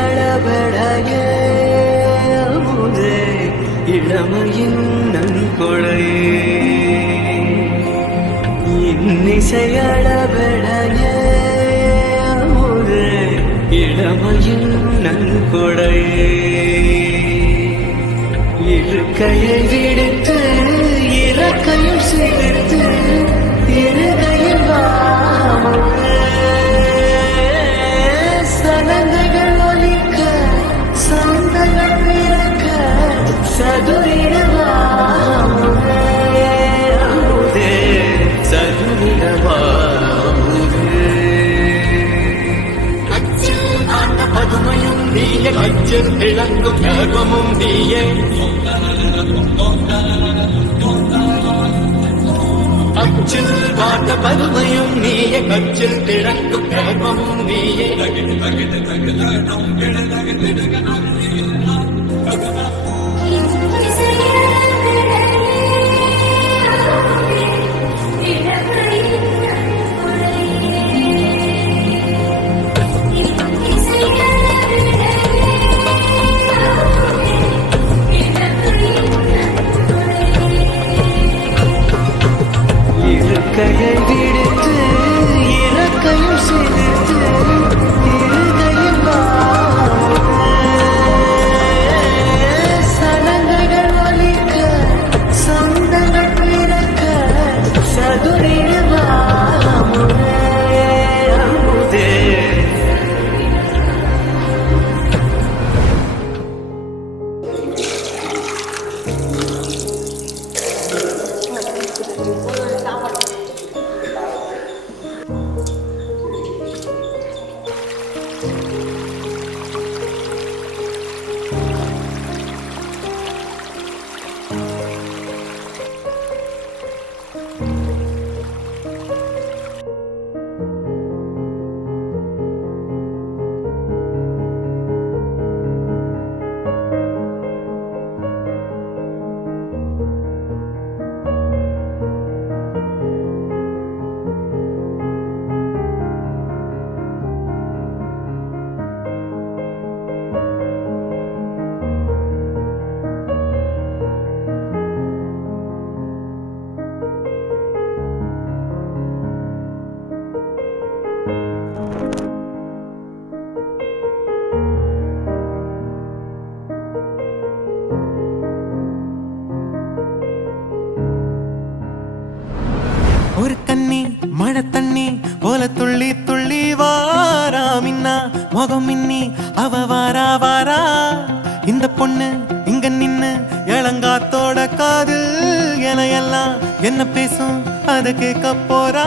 அளபடையே அமுதே இளமையின் நன்கொடையே இன்னிசை அளபடையே அமுதே இளமையின் நன்கொடையே இருக்கையை விடுத்து இறக்கையும் சேர்த்து இருகையில் சலங்கைகள் ஒலிக்க சந்தங்கள் பிறக்க சதுரிடவாமுதே அமுதே சதுரிடவாமுதே அச்சில் ஆண்ட பதுமையும் நீயே அச்சில் விளங்கும் கர்வமும் நீயே அச்சில் வாட்ட பதுமையும் நீயே கச்சில் திறக்கும் கர்மமும் நீயே இருக்கையை விடுத்து இறக்கையும் சேர்த்து இருகையில் சலங்கைகள் ஒலிக்க சந்தங்கள் பிறக்க சதுரிடவாமுதே அமுதே ஒரு கண்ணி மழை தண்ணி போல துள்ளி துள்ளி வாரா மின்னா முகம் மின்னி அவ வாரா வாரா இந்த பொண்ணு இங்க நின்னு இளங்காத்தோட காதில் என எல்லாம் என்ன பேசும் அத கேட்க போறா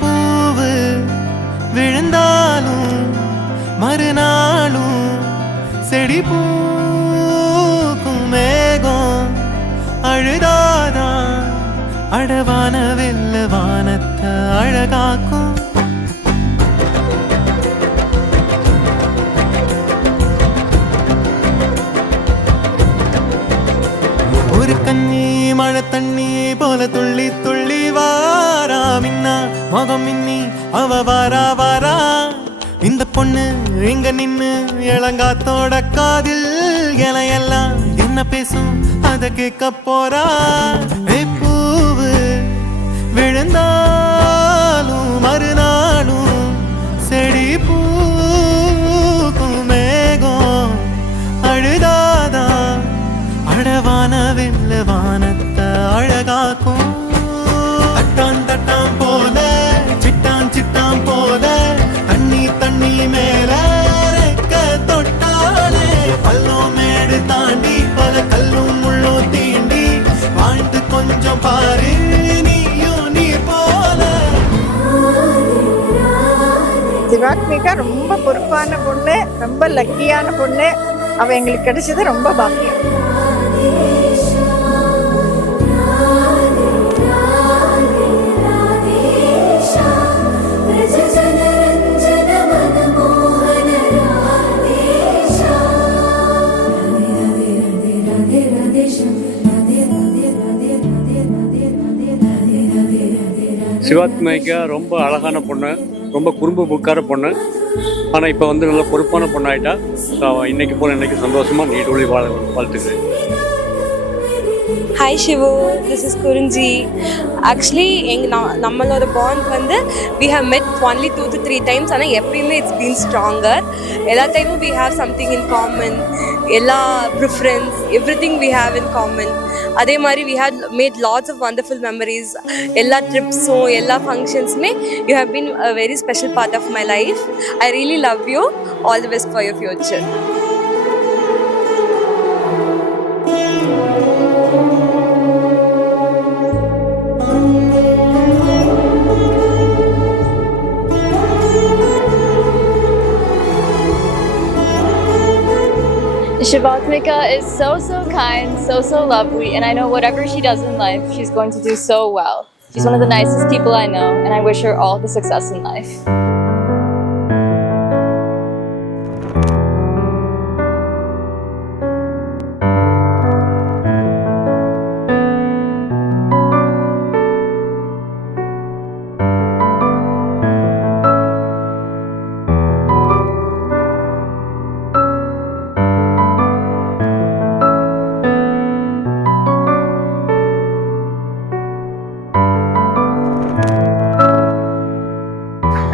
பூவு விழுந்தாலும் மறுநாளும் செடி பூக்கும் மேகம் அழுதாதான் அடவான வெல்ல வானத்தை அழகாக்கும் ஒரு கண்ணி மழை தண்ணி போல துள்ளி துள்ளி வாரா மின்னா முகம் மின்னி அவ வாரா வாரா இந்த பொண்ணு இங்க நின்னு இளங்காத்தோட காதில் என எல்லாம் என்ன பேசும் அத கேட்க போறா பூவு விழுந்தாலும் மறுநாளும் செடி பூக்கும் மேகம் அழுதாதா அடவான வெல்ல வானத்தை அழகாக்கும் தட்டான் தட்டான் போல சிட்டான் சிட்டான் போல தண்ணி தண்ணி மேல ரெக்க தொட்டாலே பள்ளம் மேடு தாண்டி பல கல்லும் முள்ளும் தீண்டி வாழ்ந்து கொஞ்சம் பாரு நீயும் நீ போல. சிவாத்மிகா ரொம்ப பொறுப்பான பொண்ணு, ரொம்ப லக்கியான பொண்ணு. அவ எங்களுக்கு கிடைச்சது ரொம்ப பாக்கியம். சிவாத்மிகா ரொம்ப அழகான பொண்ணு, ரொம்ப குறும்பு புக்கார பொண்ணு. ஆனால் இப்போ வந்து நல்ல பொறுப்பான பொண்ணாயிட்டா. இன்னைக்கு போல இன்னைக்கு சந்தோஷமாக நீடோழி வாழ்த்துக்கிறேன். Hi Shivu, this is Kurunji. Actually, நம்மளோட bond வந்து we have met only 2 to 3 times. ஆனால் எப்பயுமே it's been stronger. எல்லா டைமும் we have something in common. எல்லா preference, everything we have in common. அதே மாதிரி we had made lots of wonderful memories. எல்லா ட்ரிப்ஸும் எல்லா ஃபங்க்ஷன்ஸுமே you have been a very special part of my life. I really love you. All the best for your future. Shivatmika is so kind, so lovely, and I know whatever she does in life, she's going to do so well. She's one of the nicest people I know, and I wish her all the success in life.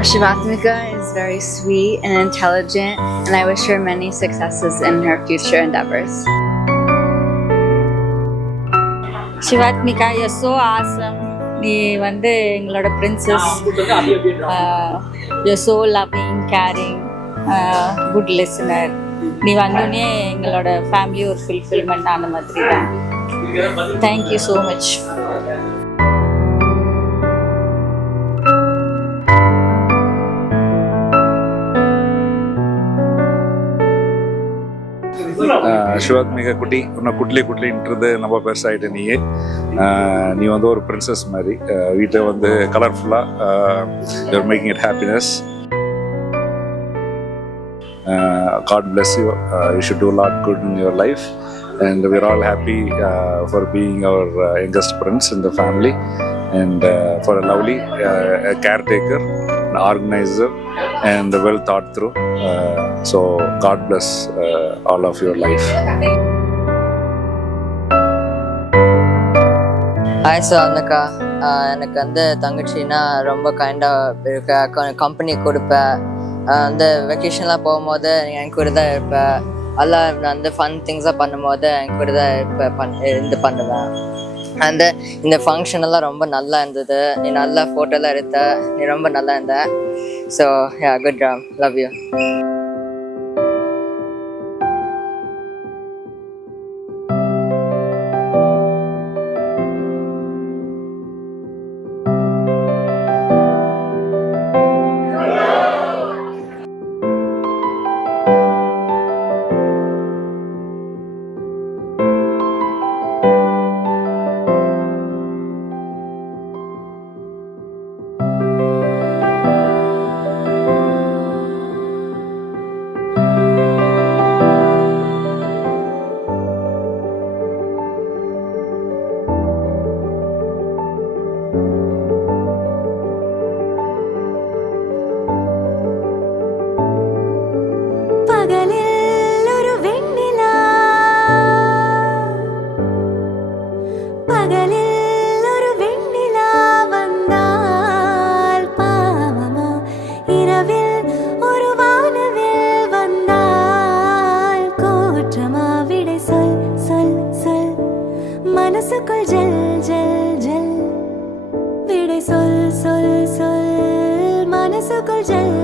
Shivatmika is very sweet and intelligent, and I wish her many successes in her future endeavors. Shivatmika, you're so awesome. நீ வந்து எங்களோட princess. You're so loving, caring, good listener. நீ வந்தோடனே எங்களோட family ஒரு fulfilment ஆன மாதிரி தான். Thank you so much. Shivathmika குட்டி உன்னை குட்லின்றது நம்ம பெருசாகிட்டு நீ வந்து ஒரு பிரின்சஸ் மாதிரி வீட்டை வந்து கலர்ஃபுல்லாக you are making it happiness. God bless you. You should do lot good in your life and we're all happy for being our youngest prince in the family and for a lovely caretaker, an organizer and well thought through. So God bless all of your life. Hi சார்னக்கா, எனக்கு வந்து தங்கச்சின்னா ரொம்ப கைண்டாக இருக்க, company கொடுப்பேன், அந்த வெக்கேஷன்லாம் போகும்போது என் கூட தான் இருப்பேன், எல்லாம் அந்த ஃபன் திங்ஸாக பண்ணும்போது என் கூட தான் இருந்து பண்ணுவேன். அந்த இந்த ஃபங்க்ஷன் எல்லாம் ரொம்ப நல்லா இருந்தது, நீ நல்லா ஃபோட்டோலாம் எடுத்த, நீ ரொம்ப நல்லா இருந்த. So good job, love you. மனசுக்குள் ஜல் ஜல் ஜல் விடை சொல் சொல் சொல் மனசுக்குள் ஜல்